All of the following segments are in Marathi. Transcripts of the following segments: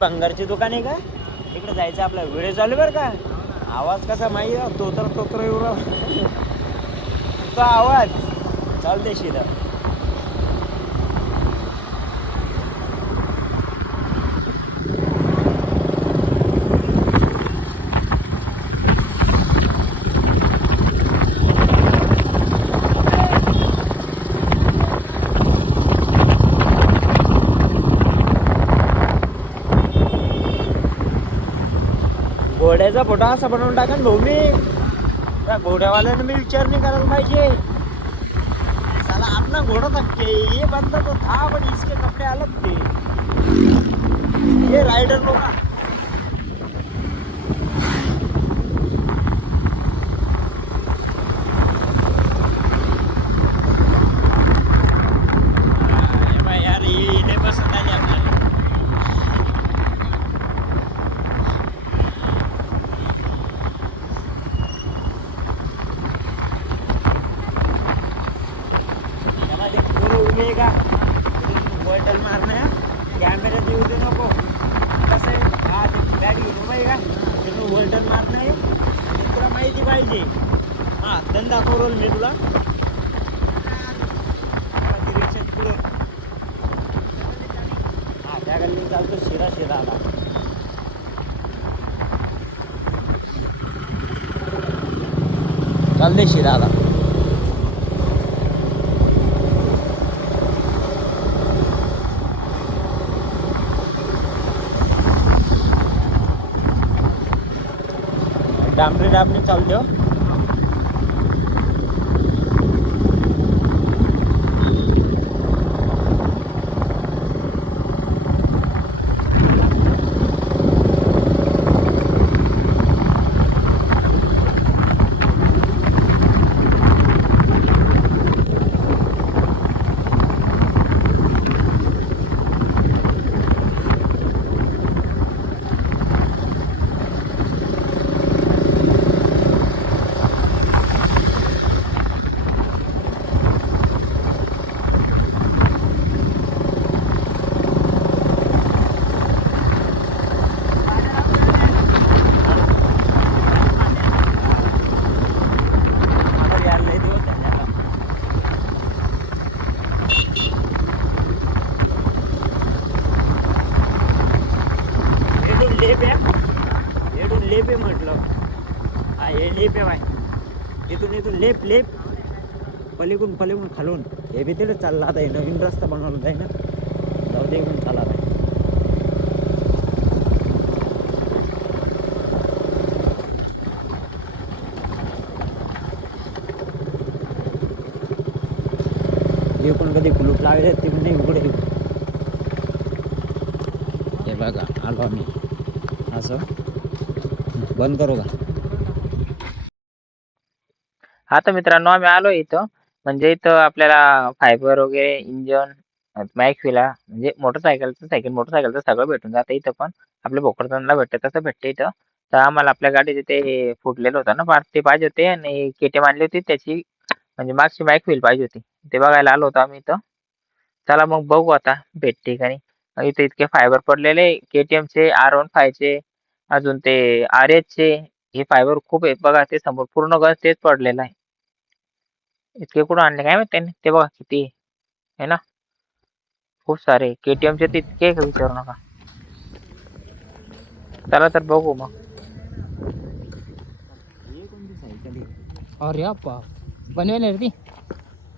पंगारची दुकान आहे का इकडे जायचं आपला व्हिडिओ चालू बरं का आवाज कसा माहिती तोतर एवढा तो आवाज चालते शिदा घोड्याचा फोटो असा बनवून टाका भाऊ मी त्या घोड्यावाल्याने मी विचार नाही करायला पाहिजे साला अपना घोड़ा थकते ये बंदा तो था बट इसके कपड़े अलग थे ये राइडर लोग यार ये नहीं पसंद आली आपल्याला का बटन मारणं कॅमेऱ्यात येऊ दे नको कसं आहे हा गाडी घेऊन का त्यानं बटन मारणं आहे आणि तुला माहिती पाहिजे हा धंदा करू मी तुला रिक्षात पुढं हा त्या गाडीने चालतो शिरा आला चालते शिरा आला डांबरी चालते हो लेप आहे म्हटलं हा हे लेप आहे बाय इथून लेप पलीकडून खालून हे बी तिकडे चालला आता नवीन रस्ता बनवला आहे ना जाऊ दे इकडून चालला आहे हे पण कधी कुलूप लावले ते पण नाही उघडे हे बघा आलो आम्ही असं बंद करू का हा तर मित्रांनो आम्ही आलो इथं म्हणजे इथं आपल्याला फायबर वगैरे इंजन मॅक्सविला म्हणजे मोटरसायकलचं सगळं भेटून जातं इथं पण आपल्या भोकरदनला भेटतं तसं भेटतं इथं तर आम्हाला आपल्या गाडीचे ते फुटलेलं होतं ना पार्ट ते पाहिजे होते आणि केटीएम आणली होती त्याची म्हणजे मागची मॅक्सविल पाहिजे होती ते बघायला आलो होतो आम्ही इथं चला मग बघू आता भेटते का नाही इथं इतके फायबर पडलेले केटीएमचे R15चे अजून ते RSचे हे फायबर खूप आहेत बघा ते समोर पूर्ण गज तेच पडलेलं आहे इतके कुठं आणले काय माहिती त्यांनी ते बघा किती आहे ना खूप सारे केटीएमचे तर इतके विचारू नका चला तर बघू मग अरे अप्पा बनवेल रे ती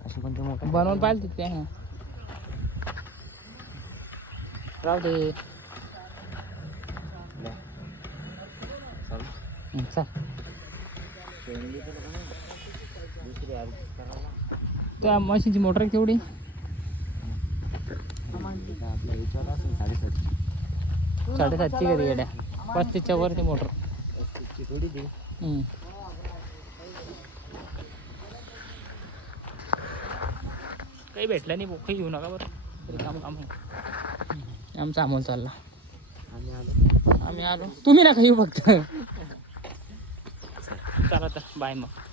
अशी कोणती मोठं बनवून पाहिजे ते राहू दे त्या मशीनची मोटर आहे केवढी 750 कधी येड्या 35च्या वरती मोटर काही भेटलं नाही बोख घेऊ नका बरं तरी काम आहे आमचा अमोल चालला आम्ही आलो तुम्ही ना काही फक्त चला तर बाय मग